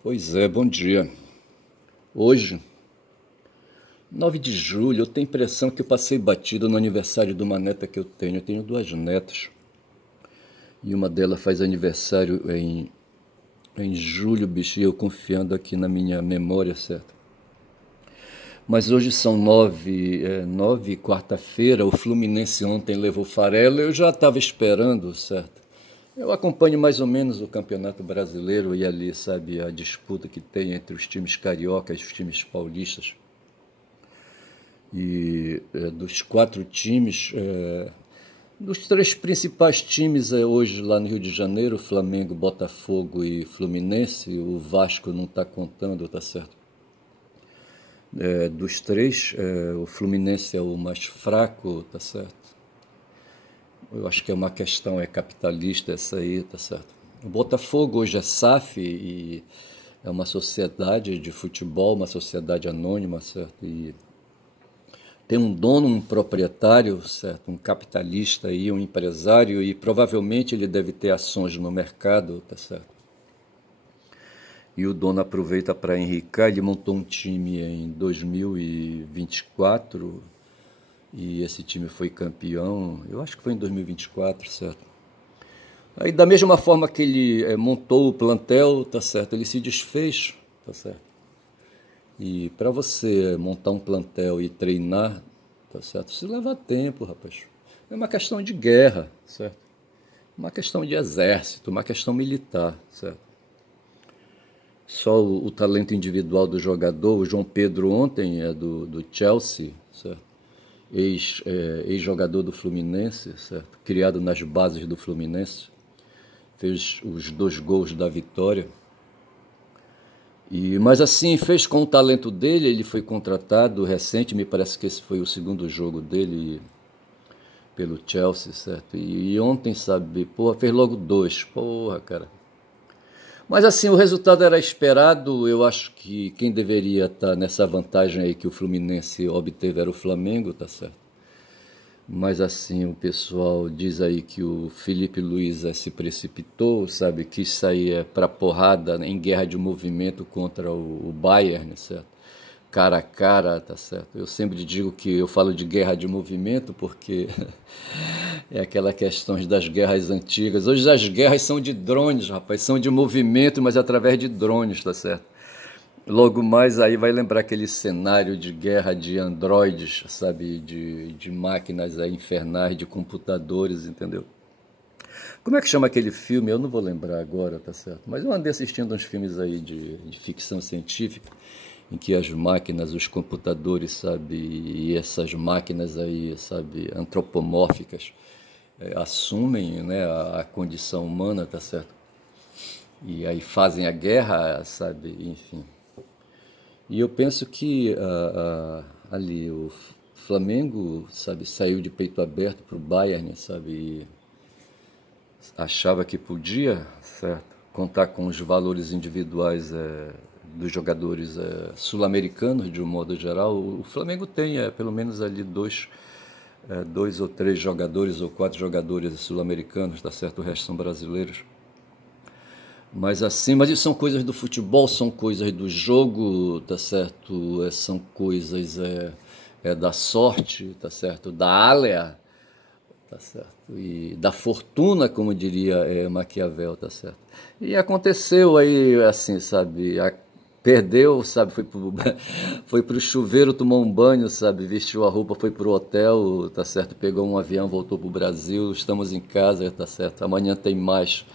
Pois é, bom dia. Hoje, 9 de julho, eu tenho a impressão que eu passei batido no aniversário de uma neta que eu tenho. Eu tenho duas netas e uma delas faz aniversário em julho, bicho, e eu confiando aqui na minha memória, certo? Mas hoje são 9, quarta-feira, o Fluminense ontem levou farela, eu já estava esperando, certo? Eu acompanho mais ou menos o Campeonato Brasileiro e ali, sabe, a disputa que tem entre os times cariocas e os times paulistas. E dos quatro times, dos três principais times hoje lá no Rio de Janeiro, Flamengo, Botafogo e Fluminense, o Vasco não está contando, tá certo? Dos três, o Fluminense é o mais fraco, tá certo? Eu acho que é uma questão capitalista essa aí, tá certo? O Botafogo hoje é SAF e é uma sociedade de futebol, uma sociedade anônima, certo? E tem um dono, um proprietário, certo? Um capitalista aí, um empresário, e provavelmente ele deve ter ações no mercado, tá certo? E o dono aproveita para enricar, ele montou um time em 2024 e esse time foi campeão, eu acho que foi em 2024, certo? Aí da mesma forma que ele montou o plantel, tá certo? Ele se desfez, tá certo? E para você montar um plantel e treinar, tá certo? Isso leva tempo, rapaz. É uma questão de guerra, certo? Uma questão de exército, uma questão militar, certo? Só o talento individual do jogador, o João Pedro ontem é do Chelsea, certo? Ex-jogador do Fluminense, certo? Criado nas bases do Fluminense, fez os 2 gols da vitória. Mas assim, fez com o talento dele, ele foi contratado recente, me parece que esse foi o segundo jogo dele pelo Chelsea, certo? E ontem, sabe, porra, fez logo 2, porra, cara. Mas assim, o resultado era esperado, eu acho que quem deveria estar nessa vantagem aí que o Fluminense obteve era o Flamengo, tá certo? Mas assim, o pessoal diz aí que o Felipe Luiz se precipitou, sabe? Quis sair pra porrada em guerra de movimento contra o Bayern, certo? Cara a cara, tá certo? Eu sempre digo que eu falo de guerra de movimento porque é aquela questão das guerras antigas. Hoje as guerras são de drones, rapaz, são de movimento, mas através de drones, tá certo? Logo mais aí vai lembrar aquele cenário de guerra de androides, sabe? De máquinas aí infernais, de computadores, entendeu? Como é que chama aquele filme? Eu não vou lembrar agora, tá certo? Mas eu andei assistindo uns filmes aí de ficção científica, em que as máquinas, os computadores, sabe? E essas máquinas aí, sabe? Antropomórficas, assumem, né? A condição humana, tá certo? E aí fazem a guerra, sabe? Enfim. E eu penso que ali o Flamengo, sabe, saiu de peito aberto para o Bayern, sabe, e achava que podia, certo, contar com os valores individuais dos jogadores sul-americanos de um modo geral. O Flamengo tem pelo menos ali dois ou três jogadores ou quatro jogadores sul-americanos, tá certo, o resto são brasileiros. Mas assim, mas isso são coisas do futebol, são coisas do jogo, tá certo? São coisas da sorte, tá certo? Da área, tá certo? E da fortuna, como diria Maquiavel, tá certo? E aconteceu aí, assim, sabe? Perdeu, sabe? Foi pro chuveiro, tomou um banho, sabe? Vestiu a roupa, foi pro hotel, tá certo? Pegou um avião, voltou pro Brasil. Estamos em casa, tá certo? Amanhã tem mais.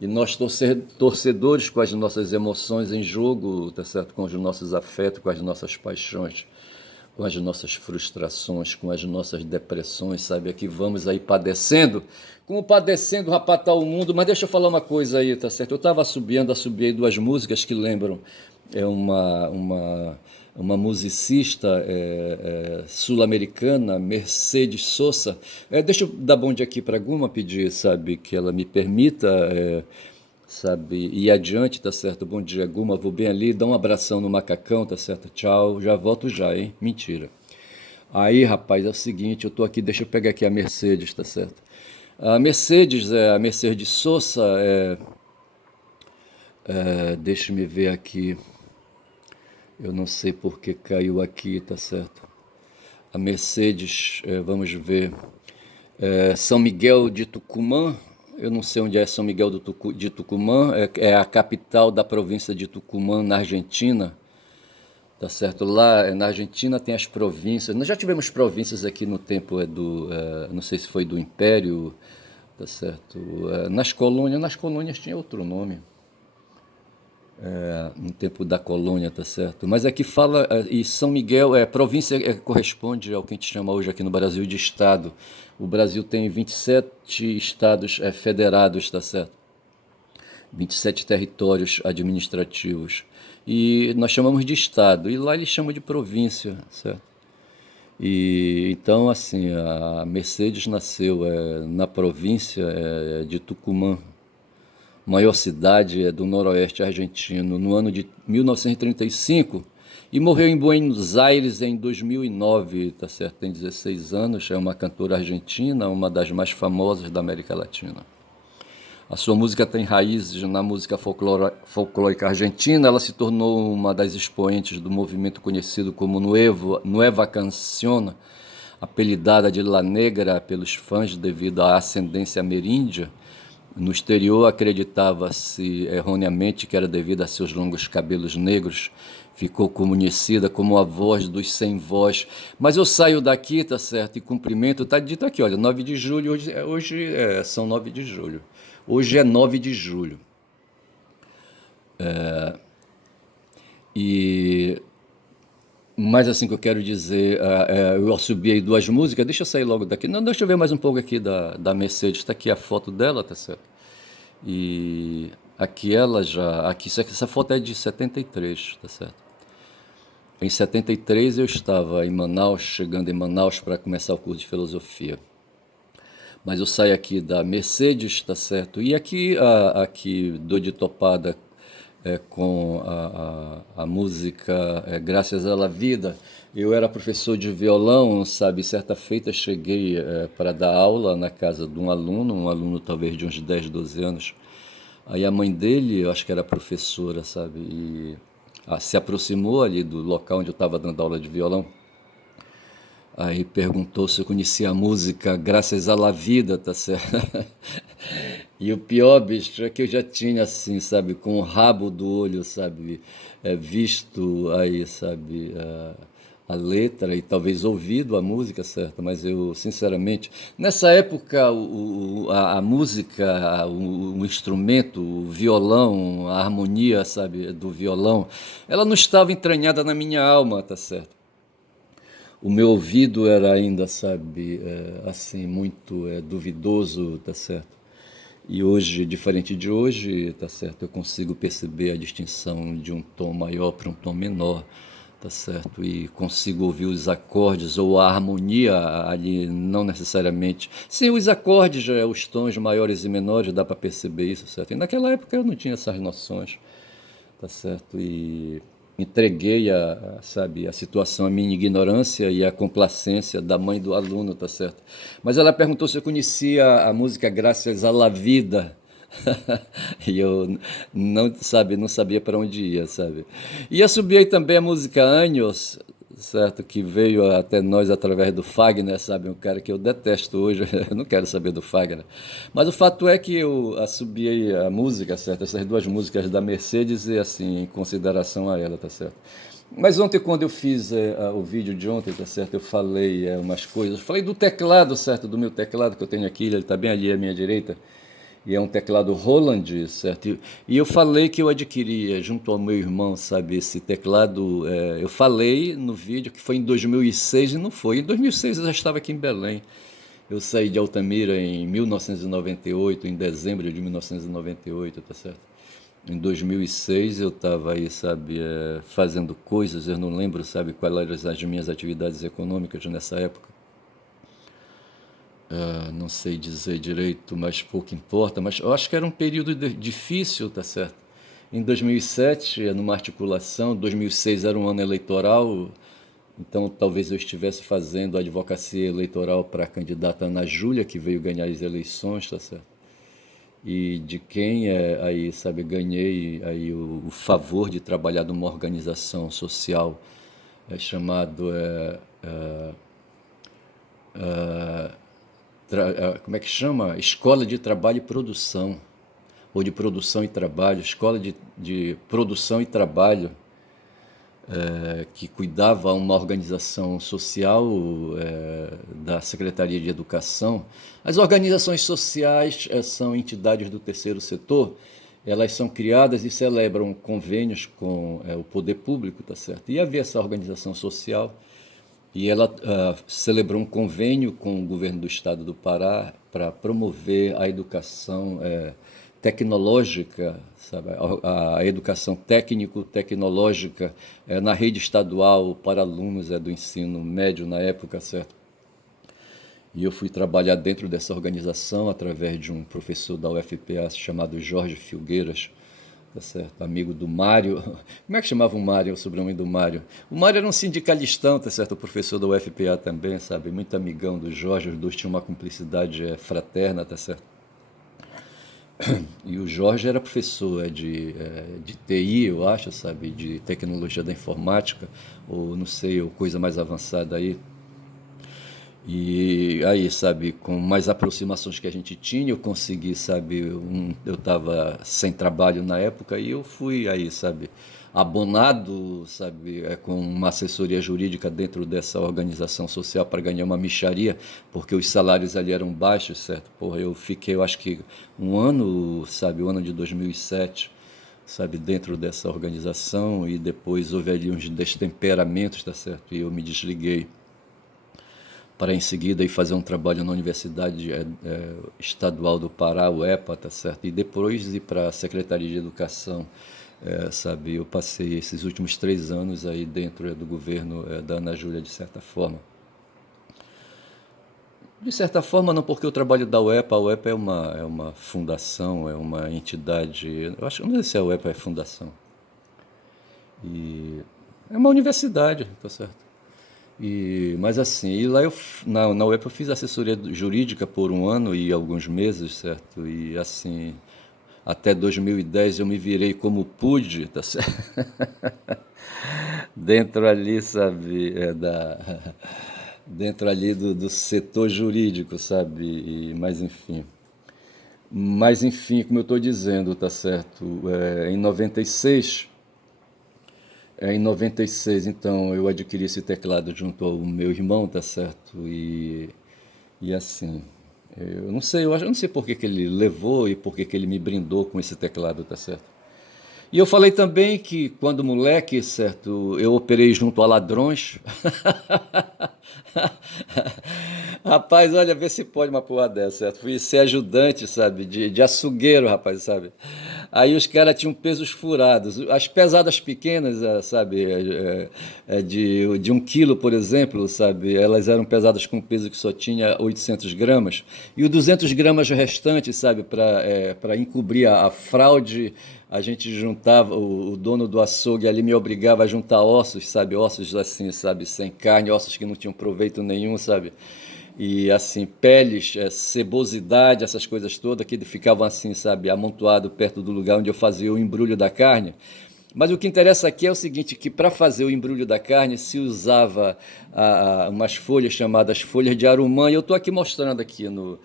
E nós torcedores com as nossas emoções em jogo, tá certo? Com os nossos afetos, com as nossas paixões, com as nossas frustrações, com as nossas depressões, sabe? Aqui vamos aí padecendo, como padecendo, rapaz, tá o mundo. Mas deixa eu falar uma coisa aí, tá certo? Eu estava assobiei duas músicas que lembram uma musicista sul-americana, Mercedes Sosa. Deixa eu dar bonde aqui para Guma, pedir, sabe, que ela me permita, sabe, ir adiante, tá certo? Bom dia, Guma, vou bem ali, dá um abração no macacão, tá certo? Tchau, já volto já, hein? Mentira. Aí, rapaz, é o seguinte, eu tô aqui, deixa eu pegar aqui a Mercedes, tá certo? A Mercedes Sosa, deixa-me ver aqui, eu não sei por que caiu aqui, tá certo? A Mercedes, vamos ver, São Miguel de Tucumã, eu não sei onde é São Miguel de Tucumã, é a capital da província de Tucumã, na Argentina, tá certo? Lá na Argentina tem as províncias, nós já tivemos províncias aqui no tempo não sei se foi do Império, tá certo? Nas colônias tinha outro nome, no tempo da colônia, tá certo? Mas aqui fala, e São Miguel, província corresponde ao que a gente chama hoje aqui no Brasil de estado. O Brasil tem 27 estados federados, tá certo? 27 territórios administrativos. E nós chamamos de estado, e lá eles chamam de província, certo? E então, assim, a Mercedes nasceu na província de Tucumã, maior cidade do noroeste argentino, no ano de 1935 e morreu em Buenos Aires em 2009, tá certo? Tem 16 anos, é uma cantora argentina, uma das mais famosas da América Latina. A sua música tem raízes na música folclórica argentina, ela se tornou uma das expoentes do movimento conhecido como Nueva Canción, apelidada de La Negra pelos fãs devido à ascendência ameríndia. No exterior acreditava-se erroneamente que era devido a seus longos cabelos negros. Ficou conhecida como a voz dos sem voz. Mas eu saio daqui, tá certo? E cumprimento, tá dito aqui, olha, 9 de julho, hoje são 9 de julho. Hoje é 9 de julho. E mais assim que eu quero dizer, eu subi duas músicas, deixa eu sair logo daqui. Não, deixa eu ver mais um pouco aqui da Mercedes. Está aqui a foto dela, tá certo? E aqui ela já. Aqui, essa foto é de 73, tá certo? Em 73 eu estava em Manaus, chegando em Manaus para começar o curso de filosofia. Mas eu saio aqui da Mercedes, tá certo? E aqui dou de topada com a música Graças à La Vida. Eu era professor de violão, sabe? Certa feita cheguei para dar aula na casa de um aluno talvez de uns 10, 12 anos. Aí a mãe dele, eu acho que era professora, sabe? E se aproximou ali do local onde eu estava dando aula de violão. Aí perguntou se eu conhecia a música Graças à La Vida, tá certo? E o pior, bicho, é que eu já tinha assim, sabe, com o rabo do olho, sabe, visto aí, sabe, a letra e talvez ouvido a música, certo? Mas eu, sinceramente, nessa época, a música, o instrumento, o violão, a harmonia, sabe, do violão, ela não estava entranhada na minha alma, tá certo? O meu ouvido era ainda, sabe, assim, muito duvidoso, tá certo? E hoje, diferente de hoje, tá certo? Eu consigo perceber a distinção de um tom maior para um tom menor, tá certo? E consigo ouvir os acordes ou a harmonia ali, não necessariamente. Sim, os acordes, os tons maiores e menores, dá para perceber isso, certo? E naquela época eu não tinha essas noções, tá certo? E entreguei sabe, a situação, a minha ignorância e a complacência da mãe do aluno, tá certo? Mas ela perguntou se eu conhecia a música Graças à La Vida, E eu não sabia para onde ia, sabe? E assobiei também a música Anos, certo? Que veio até nós através do Fagner, sabe? Um cara que eu detesto hoje, eu não quero saber do Fagner. Mas o fato é que eu assobiei a música, certo? Essas duas músicas da Mercedes e assim, em consideração a ela, tá certo? Mas ontem, quando eu fiz o vídeo de ontem, tá certo? Eu falei umas coisas. Falei do teclado, certo? Do meu teclado que eu tenho aqui, ele está bem ali à minha direita. E é um teclado Roland, certo? E eu falei que eu adquiri, junto ao meu irmão, sabe, esse teclado. Eu falei no vídeo que foi em 2006 e não foi. Em 2006 eu já estava aqui em Belém. Eu saí de Altamira em 1998, em dezembro de 1998, tá certo? Em 2006 eu estava aí, sabe, fazendo coisas, eu não lembro, sabe, quais eram as minhas atividades econômicas nessa época. Não sei dizer direito, mas pouco importa, mas eu acho que era um período difícil, tá certo? Em 2007, numa articulação, 2006 era um ano eleitoral, então talvez eu estivesse fazendo advocacia eleitoral para a candidata Ana Júlia, que veio ganhar as eleições, tá certo? E de quem aí, sabe, ganhei aí o favor de trabalhar numa organização social chamado como é que chama? Escola de Trabalho e Produção, ou de Produção e Trabalho, Escola de Produção e Trabalho, que cuidava uma organização social da Secretaria de Educação. As organizações sociais são entidades do terceiro setor, elas são criadas e celebram convênios com o poder público, tá certo? E havia essa organização social e ela celebrou um convênio com o governo do estado do Pará para promover a educação tecnológica, sabe? A educação técnico-tecnológica na rede estadual para alunos do ensino médio na época, certo? E eu fui trabalhar dentro dessa organização através de um professor da UFPA chamado Jorge Filgueiras, tá certo? Amigo do Mário. Como é que chamava o Mário, o sobrenome do Mário? O Mário era um sindicalistão, tá certo? O professor da UFPA também, sabe? Muito amigão do Jorge, os dois tinham uma cumplicidade fraterna, tá certo? E o Jorge era professor de TI, eu acho, sabe? De tecnologia da informática, ou não sei, ou coisa mais avançada aí. E aí, sabe, com mais aproximações que a gente tinha, eu consegui, sabe, eu estava sem trabalho na época e eu fui aí, sabe, abonado, sabe, com uma assessoria jurídica dentro dessa organização social para ganhar uma mixaria, porque os salários ali eram baixos, certo? Porra, eu fiquei, eu acho que um ano, sabe, o ano de 2007, sabe, dentro dessa organização e depois houve ali uns destemperamentos, tá certo? E eu me desliguei para em seguida ir fazer um trabalho na Universidade Estadual do Pará, o EPA, tá certo? E depois ir para a Secretaria de Educação, sabe? Eu passei esses últimos 3 anos aí dentro do governo da Ana Júlia, de certa forma. De certa forma, não, porque o trabalho da UEPA, a UEPA é uma fundação, é uma entidade, eu acho, não sei se a UEPA é fundação, e é uma universidade, tá certo? Mas assim, e lá na UEPA eu fiz assessoria jurídica por um ano e alguns meses, certo? E assim, até 2010 eu me virei como pude, tá certo? Dentro ali, sabe, dentro ali do setor jurídico, sabe? Mas enfim, como eu estou dizendo, tá certo? Em 96, então, eu adquiri esse teclado junto ao meu irmão, tá certo? E assim, eu não sei por que que ele levou e por que que ele me brindou com esse teclado, tá certo? E eu falei também que quando moleque, certo, eu operei junto a ladrões. Rapaz, olha, vê se pode uma porra dessa, certo? Fui ser ajudante, sabe, de açougueiro, rapaz, sabe? Aí os caras tinham pesos furados. As pesadas pequenas, sabe, de 1 quilo, por exemplo, sabe, elas eram pesadas com peso que só tinha 800 gramas. E os 200 gramas restantes, sabe, para encobrir a fraude, a gente juntava, o dono do açougue ali me obrigava a juntar ossos, sabe, ossos assim, sabe, sem carne, ossos que não tinham proveito nenhum, sabe. e assim, peles, cebosidade, essas coisas todas que ficavam assim, sabe, amontoado perto do lugar onde eu fazia o embrulho da carne. Mas o que interessa aqui é o seguinte, que para fazer o embrulho da carne se usava umas folhas chamadas folhas de arumã, e eu estou aqui mostrando aqui no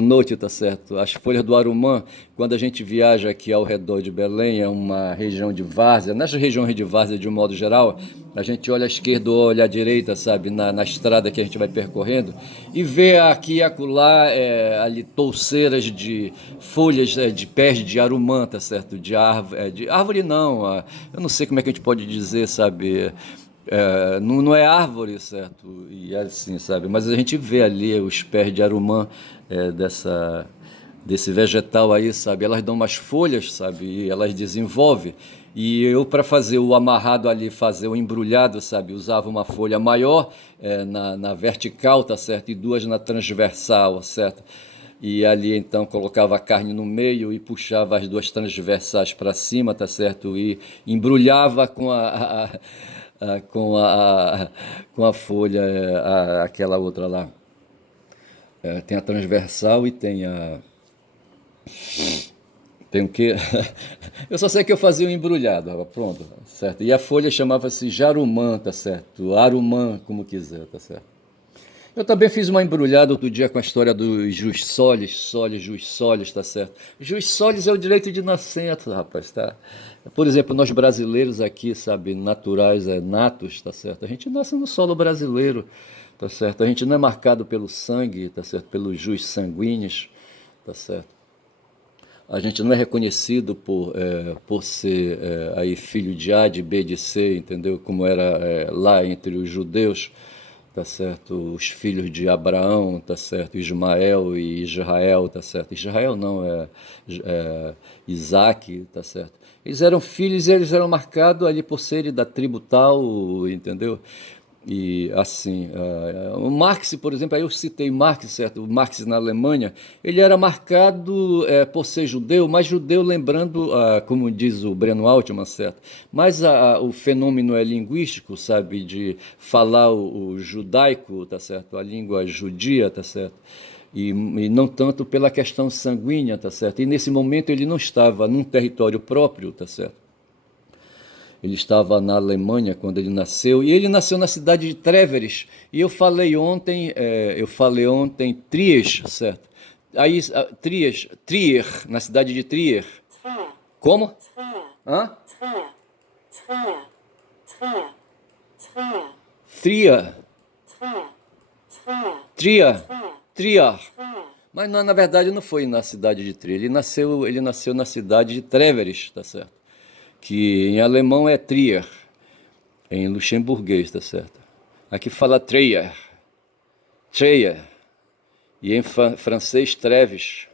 Note, tá certo? As folhas do arumã, quando a gente viaja aqui ao redor de Belém, é uma região de várzea, nas regiões de várzea de um modo geral, a gente olha à esquerda ou olha à direita, sabe, na estrada que a gente vai percorrendo, e vê aqui e acolá, ali touceiras de folhas de pés de arumã, tá certo? De árvore não, eu não sei como é que a gente pode dizer, sabe? Não é árvore, certo? E assim, sabe? Mas a gente vê ali os pés de arumã desse vegetal aí, sabe? Elas dão umas folhas, sabe? E elas desenvolvem. E eu, para fazer o amarrado ali, fazer o embrulhado, sabe? Usava uma folha maior na vertical, tá certo? E duas na transversal, certo? E ali então colocava a carne no meio e puxava as duas transversais para cima, tá certo? E embrulhava com a folha, aquela outra lá. Tem a transversal e tem o quê? Eu só sei que eu fazia um embrulhado, pronto, certo? E a folha chamava-se jarumã, tá certo? Arumã, como quiser, tá certo? Eu também fiz uma embrulhada outro dia com a história dos jus solis, jus solis, tá certo? Jus solis é o direito de nascença, rapaz, tá? Por exemplo, nós brasileiros aqui, sabe, naturais, natos, tá certo? A gente nasce no solo brasileiro, tá certo? A gente não é marcado pelo sangue, tá certo? Pelos jus sanguíneos, tá certo? A gente não é reconhecido por ser aí filho de A, de B, de C, entendeu? Como era lá entre os judeus, tá certo? Os filhos de Abraão, tá certo? Ismael e Israel, tá certo? Israel não, Isaac, tá certo? Eles eram filhos e eles eram marcados ali por serem da tribo tal, entendeu? E assim, o Marx, por exemplo, aí eu citei Marx, certo? O Marx na Alemanha, ele era marcado por ser judeu, mas judeu lembrando, como diz o Breno Altman, certo? Mas o fenômeno é linguístico, sabe? De falar o judaico, tá certo? A língua judia, tá certo? E não tanto pela questão sanguínea, tá certo? E nesse momento ele não estava num território próprio, tá certo? Ele estava na Alemanha quando ele nasceu, e ele nasceu na cidade de Treveris. E eu falei ontem Trier, certo? Aí, Trier, na cidade de Trier. Como? Hã? Trier, Trier, Trier. Mas não, na verdade não foi na cidade de Trier. Ele nasceu na cidade de Treveris, tá certo? Que em alemão é Trier, em luxemburguês, tá certo? Aqui fala Trier, Trier, e em francês Treves,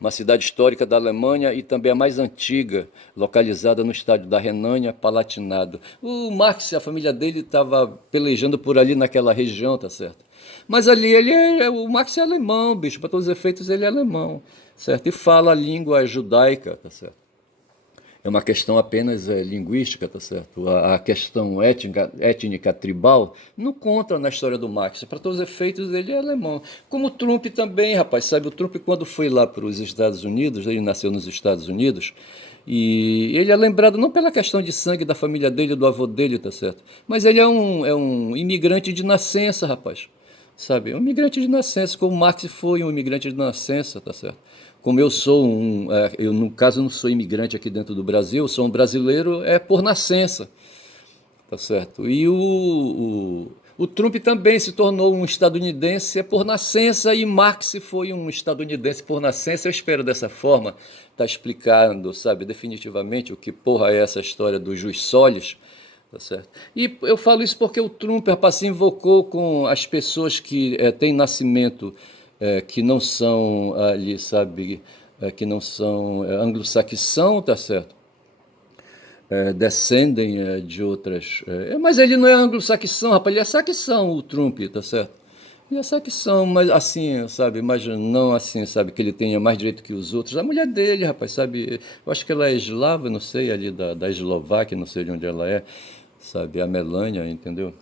uma cidade histórica da Alemanha e também a mais antiga, localizada no estado da Renânia-Palatinado. O Marx, a família dele estava pelejando por ali naquela região, tá certo? Mas ali o Marx é alemão, bicho, para todos os efeitos ele é alemão, certo? E fala a língua judaica, tá certo? É uma questão apenas linguística, tá certo? A questão étnica, tribal, não conta na história do Marx. Para todos os efeitos, ele é alemão. Como o Trump também, rapaz, sabe? O Trump, quando foi lá para os Estados Unidos, ele nasceu nos Estados Unidos, e ele é lembrado não pela questão de sangue da família dele, do avô dele, tá certo? Mas ele é um imigrante de nascença, rapaz. Sabe? É um imigrante de nascença, como Marx foi um imigrante de nascença, tá certo? Como eu sou eu no caso não sou imigrante aqui dentro do Brasil, eu sou um brasileiro por nascença, tá certo? E o Trump também se tornou um estadunidense por nascença e Marx foi um estadunidense por nascença. Eu espero dessa forma estar explicando, sabe, definitivamente o que porra é essa história dos jus solis, tá certo? E eu falo isso porque o Trump, rapaz, se invocou com as pessoas que têm nascimento que não são ali, sabe, que não são anglo-saxão, tá certo? Descendem de outras. Mas ele não é anglo-saxão, rapaz, ele é saxão, o Trump, tá certo? Ele é saxão, mas assim, sabe, mas não assim, sabe, que ele tenha mais direito que os outros. A mulher dele, rapaz, sabe, eu acho que ela é eslava, não sei, ali da Eslováquia, não sei de onde ela é, sabe, a Melânia, entendeu?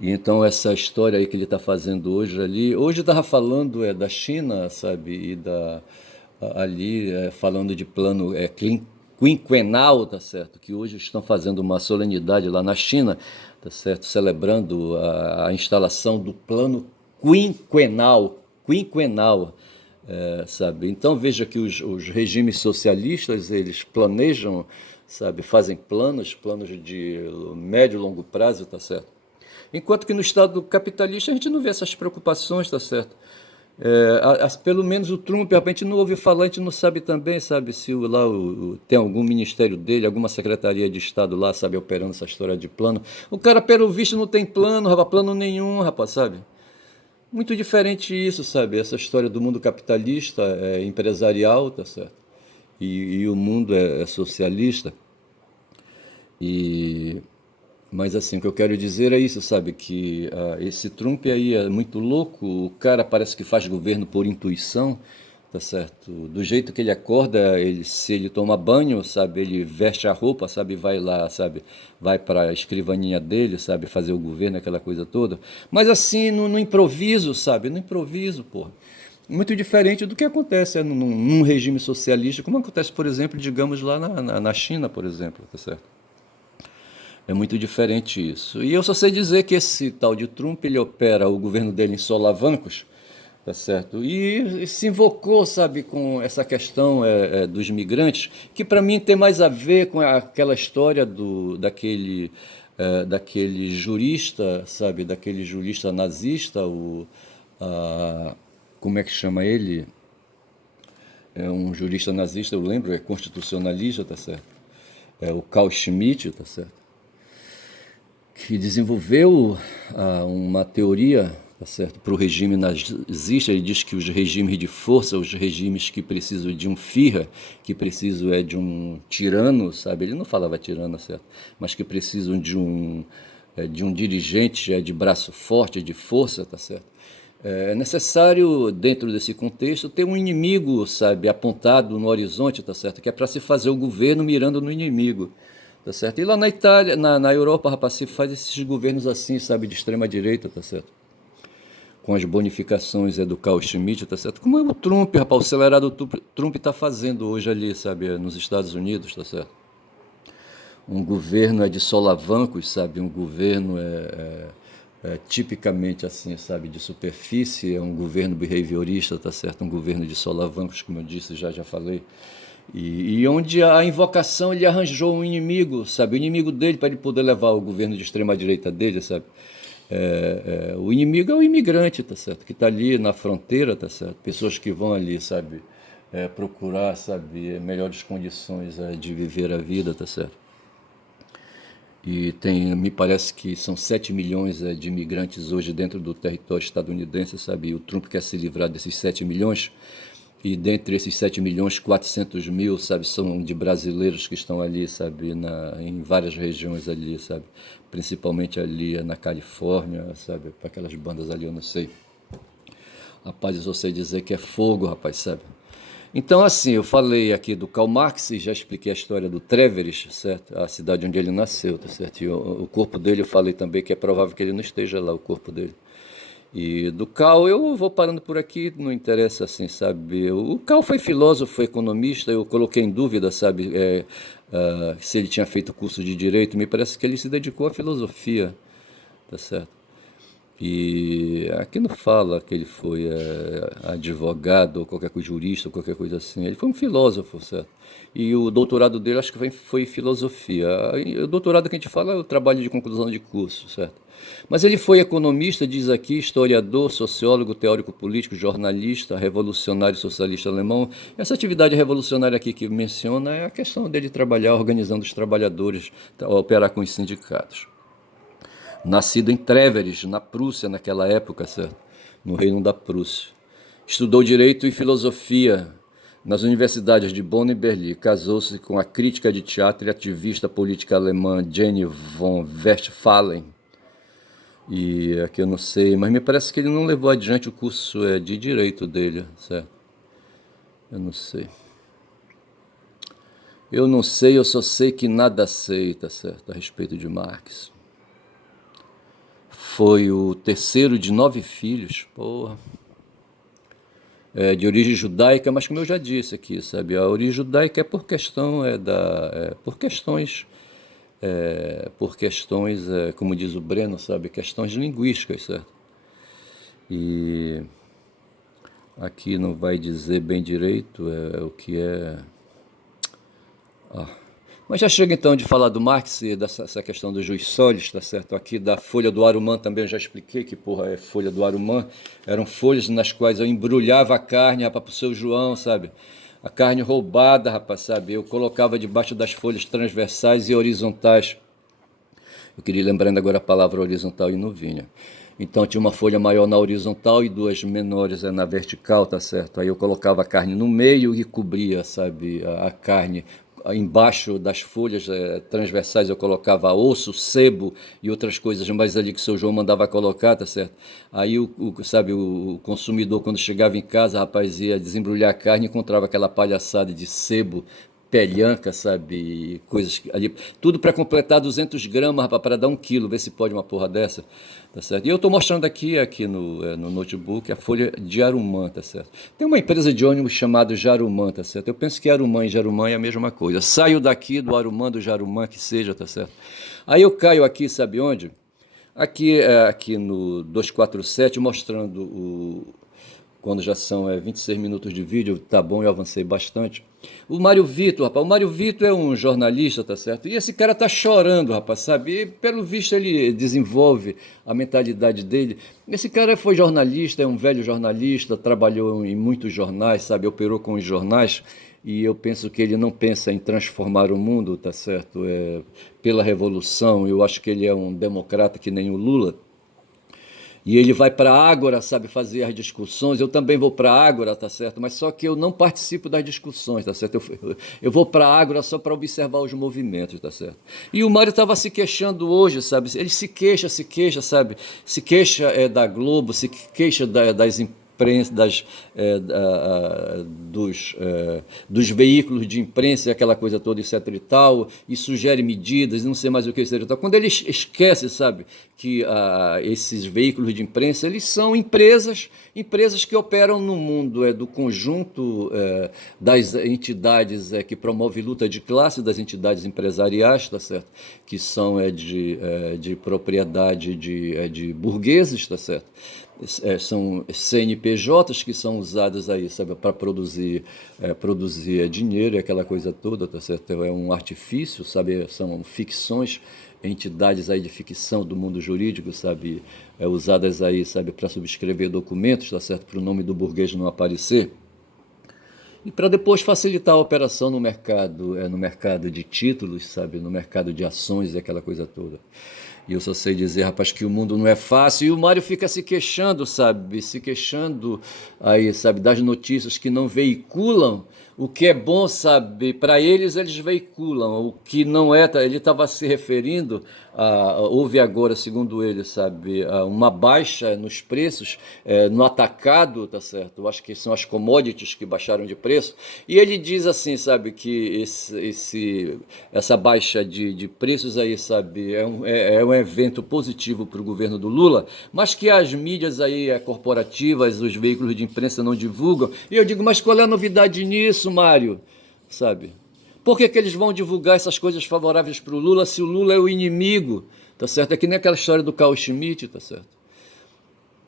E então essa história aí que ele está fazendo hoje ali, hoje estava falando da China, sabe, e ali falando de plano quinquenal, tá certo, que hoje estão fazendo uma solenidade lá na China, tá certo, celebrando a instalação do plano quinquenal, sabe? Então veja que os regimes socialistas eles planejam, sabe, fazem planos de médio e longo prazo, tá certo? Enquanto que no Estado capitalista a gente não vê essas preocupações, tá certo? Pelo menos o Trump, a gente não ouve falar, a gente não sabe também, sabe, se tem algum ministério dele, alguma secretaria de Estado lá, sabe, operando essa história de plano. O cara, pelo visto, não tem plano, rapaz, plano nenhum, rapaz, sabe? Muito diferente isso, sabe? Essa história do mundo capitalista, empresarial, tá certo? E o mundo é socialista. E Mas assim, o que eu quero dizer é isso, sabe? Que esse Trump aí é muito louco, o cara parece que faz governo por intuição, tá certo? Do jeito que ele acorda, se ele toma banho, sabe? Ele veste a roupa, sabe? Vai lá, sabe? Vai para a escrivaninha dele, sabe? Fazer o governo, aquela coisa toda. Mas assim, no improviso, sabe? No improviso, porra. Muito diferente do que acontece num regime socialista, como acontece, por exemplo, digamos lá na China, por exemplo, tá certo? É muito diferente isso. E eu só sei dizer que esse tal de Trump, ele opera o governo dele em solavancos, tá certo? E se invocou, sabe, com essa questão dos migrantes, que para mim tem mais a ver com aquela história daquele jurista, sabe, daquele jurista nazista, como é que chama ele? É um jurista nazista, eu lembro, é constitucionalista, tá certo? É o Carl Schmitt, tá certo? Que desenvolveu uma teoria, tá certo, para o regime nazista. Ele diz que os regimes de força, os regimes que precisam de um Führer, que precisam de um tirano, sabe? Ele não falava tirano, certo? Mas que precisam de um dirigente de braço forte, de força, tá certo? É necessário, dentro desse contexto, ter um inimigo, sabe, apontado no horizonte, tá certo? Que é para se fazer o governo mirando no inimigo, tá certo? E lá na Itália, na Europa, rapaz, se faz esses governos assim, sabe, de extrema direita, tá certo? Com as bonificações do Carl Schmitt, tá certo? Como é o Trump, rapaz, o acelerado Trump tá fazendo hoje ali, sabe, nos Estados Unidos, tá certo? Um governo de solavancos, sabe? Um governo tipicamente assim, sabe, de superfície, é um governo behaviorista, tá certo? Um governo de solavancos, como eu disse, já falei. E onde a invocação ele arranjou um inimigo, sabe? O inimigo dele para ele poder levar o governo de extrema direita dele, sabe? O inimigo é o imigrante, tá certo? Que está ali na fronteira, tá certo? Pessoas que vão ali, sabe? Procurar, sabe, melhores condições de viver a vida, tá certo? E me parece que são 7 milhões de imigrantes hoje dentro do território estadunidense, sabe? E o Trump quer se livrar desses 7 milhões. E dentre esses 7 milhões, 400 mil, sabe, são de brasileiros que estão ali, sabe, em várias regiões ali, sabe? Principalmente ali na Califórnia, sabe? Para aquelas bandas ali, eu não sei. Rapaz, eu só sei dizer que é fogo, rapaz, sabe? Então, assim, eu falei aqui do Karl Marx e já expliquei a história do Treveris, certo? A cidade onde ele nasceu, tá certo? E o corpo dele eu falei também que é provável que ele não esteja lá, o corpo dele. E do Karl eu vou parando por aqui, não interessa assim, sabe? O Karl foi filósofo, foi economista, eu coloquei em dúvida, sabe, se ele tinha feito curso de direito, me parece que ele se dedicou à filosofia, tá certo? E aqui não fala que ele foi advogado ou qualquer coisa, jurista ou qualquer coisa assim. Ele foi um filósofo, certo? E o doutorado dele acho que foi em filosofia. O doutorado que a gente fala é o trabalho de conclusão de curso, certo? Mas ele foi economista, diz aqui, historiador, sociólogo, teórico político, jornalista, revolucionário socialista alemão. Essa atividade revolucionária aqui que menciona é a questão dele trabalhar organizando os trabalhadores, operar com os sindicatos. Nascido em Treveris, na Prússia, naquela época, certo? No Reino da Prússia. Estudou Direito e Filosofia nas universidades de Bonn e Berlim. Casou-se com a crítica de teatro e ativista política alemã Jenny von Westphalen. E aqui eu não sei, mas me parece que ele não levou adiante o curso de Direito dele, certo? Eu não sei. Eu não sei, eu só sei que nada sei, tá certo? A respeito de Marx. foi o terceiro de 9 filhos, porra. De origem judaica, mas como eu já disse aqui, sabe, a origem judaica é por questão por questões, como diz o Breno, sabe, questões linguísticas, certo? E aqui não vai dizer bem direito o que é. Mas já chega então de falar do Marx e dessa questão dos juiz solis, tá certo? Aqui da folha do Arumã também eu já expliquei que porra é folha do Arumã. Eram folhas nas quais eu embrulhava a carne, rapaz, pro seu João, sabe? A carne roubada, rapaz, sabe? Eu colocava debaixo das folhas transversais e horizontais. Eu queria lembrando agora a palavra horizontal e não vinha. Então tinha uma folha maior na horizontal e duas menores na vertical, tá certo? Aí eu colocava a carne no meio e cobria, sabe, a carne. Embaixo das folhas transversais eu colocava osso, sebo e outras coisas mais ali que o seu João mandava colocar, tá certo? Aí sabe, o consumidor quando chegava em casa, rapaz, ia desembrulhar a carne e encontrava aquela palhaçada de sebo, pelhanca, sabe, coisas ali, tudo para completar 200 gramas, rapaz, para dar 1 quilo, ver se pode uma porra dessa, tá certo? E eu estou mostrando aqui no notebook a folha de Arumã, tá certo? Tem uma empresa de ônibus chamada Jarumã, tá certo? Eu penso que Arumã e Jarumã é a mesma coisa. Saio daqui do Arumã, do Jarumã, que seja, tá certo? Aí eu caio aqui, sabe onde? Aqui no 247, mostrando quando já são 26 minutos de vídeo, tá bom, eu avancei bastante. O Mário Vitor, rapaz, o Mário Vitor é um jornalista, tá certo? E esse cara tá chorando, rapaz, sabe? E pelo visto ele desenvolve a mentalidade dele. Esse cara foi jornalista, é um velho jornalista, trabalhou em muitos jornais, sabe? Operou com os jornais. E eu penso que ele não pensa em transformar o mundo, tá certo? Pela revolução, eu acho que ele é um democrata que nem o Lula. E ele vai para a Ágora, sabe, fazer as discussões. Eu também vou para a Ágora, tá certo? Mas só que eu não participo das discussões, tá certo? Eu vou para a Ágora só para observar os movimentos, tá certo? E o Mário estava se queixando hoje, sabe? Ele se queixa, sabe? Se queixa da Globo, se queixa das empresas dos veículos de imprensa e aquela coisa toda, etc e tal, e sugere medidas, não sei mais o que, etc e tal. Quando ele esquece, sabe, que esses veículos de imprensa, eles são empresas que operam no mundo do conjunto das entidades que promovem luta de classe, das entidades empresariais, tá certo? Que são de propriedade de burgueses, tá certo? São CNPJs que são usadas aí, sabe, para produzir dinheiro e aquela coisa toda, tá certo? É um artifício, sabe, são ficções, entidades aí de ficção do mundo jurídico, sabe, usadas aí, sabe, para subscrever documentos, tá certo, para o nome do burguês não aparecer. E para depois facilitar a operação no mercado de títulos, sabe, no mercado de ações e aquela coisa toda. E eu só sei dizer, rapaz, que o mundo não é fácil. E o Mário fica se queixando, sabe? Se queixando aí, sabe, das notícias que não veiculam. O que é bom, sabe, para eles veiculam. O que não é, ele estava se referindo houve agora, segundo ele, sabe, uma baixa nos preços no atacado, tá certo? Eu acho que são as commodities que baixaram de preço. E ele diz assim, sabe, que essa baixa de preços aí, sabe, é um evento positivo para o governo do Lula, mas que as mídias aí corporativas, os veículos de imprensa não divulgam. E eu digo, mas qual é a novidade nisso, Mário? Sabe? Por que eles vão divulgar essas coisas favoráveis para o Lula se o Lula é o inimigo? Tá certo? É que nem aquela história do Carl Schmitt, tá certo?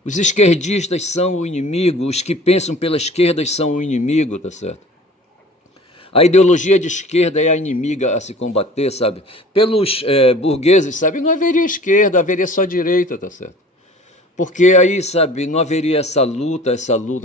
Os esquerdistas são o inimigo, os que pensam pela esquerda são o inimigo, tá certo? A ideologia de esquerda é a inimiga a se combater, sabe? Pelos burgueses, sabe? Não haveria esquerda, haveria só direita, tá certo? Porque aí, sabe, não haveria essa luta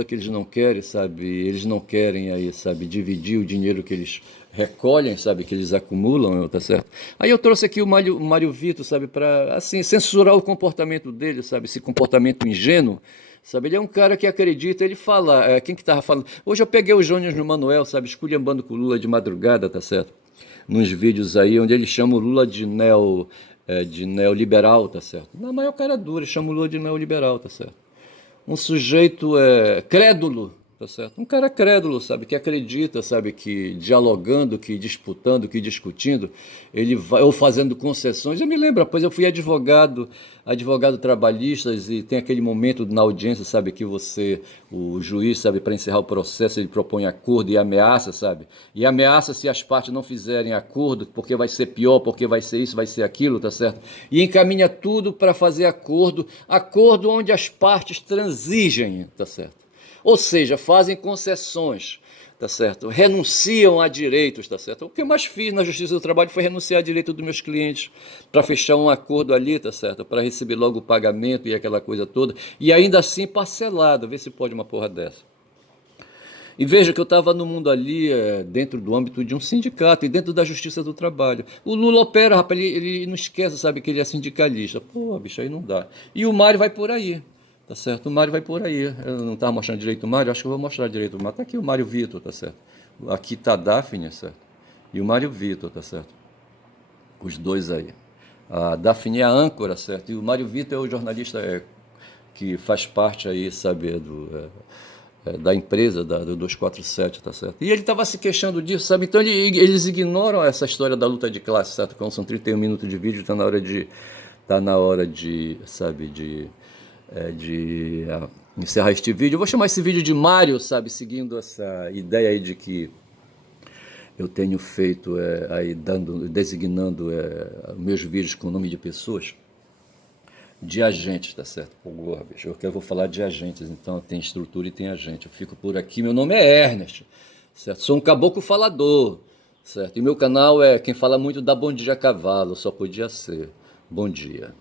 que eles não querem, sabe? Eles não querem aí, sabe, dividir o dinheiro que eles recolhem, sabe, que eles acumulam, tá certo? Aí eu trouxe aqui o Mário Vitor, sabe, para, assim, censurar o comportamento dele, sabe, esse comportamento ingênuo, sabe? Ele é um cara que acredita, ele fala, quem que tava falando? Hoje eu peguei o Jônio no Manuel, sabe, esculhambando com o Lula de madrugada, tá certo? Nos vídeos aí, onde ele chama o Lula de neoliberal, tá certo? Na maior cara dura, chama o Lula de neoliberal, tá certo? Um sujeito crédulo, tá certo? Um cara crédulo, sabe, que acredita, sabe, que dialogando, que disputando, que discutindo, ele vai, ou fazendo concessões. Eu me lembro, pois eu fui advogado trabalhista, e tem aquele momento na audiência, sabe, que você, o juiz, sabe, para encerrar o processo, ele propõe acordo e ameaça, sabe? E ameaça se as partes não fizerem acordo, porque vai ser pior, porque vai ser isso, vai ser aquilo, tá certo? E encaminha tudo para fazer acordo, acordo onde as partes transigem, tá certo? Ou seja, fazem concessões, tá certo? Renunciam a direitos, tá certo? O que eu mais fiz na Justiça do Trabalho foi renunciar a direito dos meus clientes para fechar um acordo ali, tá certo? Para receber logo o pagamento e aquela coisa toda, e ainda assim parcelado, ver se pode uma porra dessa. E veja que eu estava no mundo ali, dentro do âmbito de um sindicato e dentro da Justiça do Trabalho. O Lula opera, rapaz, ele não esquece, sabe, que ele é sindicalista. Pô, bicho, aí não dá. E o Mário vai por aí, tá certo? O Mário vai por aí. Eu não estava mostrando direito o Mário, acho que eu vou mostrar direito o Mário. Tá aqui o Mário Vitor, tá certo? Aqui tá a Daphne, certo? E o Mário Vitor, tá certo? Os dois aí. A Daphne é a âncora, certo? E o Mário Vitor é o jornalista que faz parte aí, sabe, da empresa, do 247, tá certo? E ele estava se queixando disso, sabe? Então eles ignoram essa história da luta de classe, certo? Como são 31 minutos de vídeo, tá na hora de, sabe, de encerrar este vídeo. Eu vou chamar esse vídeo de Mário, sabe? Seguindo essa ideia aí de que eu tenho feito aí designando meus vídeos com o nome de pessoas, de agentes, tá certo? Porra, bicho, eu vou falar de agentes, então tem estrutura e tem agente. Eu fico por aqui, meu nome é Ernest, certo? Sou um caboclo falador, certo? E meu canal quem fala muito dá bom dia a cavalo, só podia ser. Bom dia.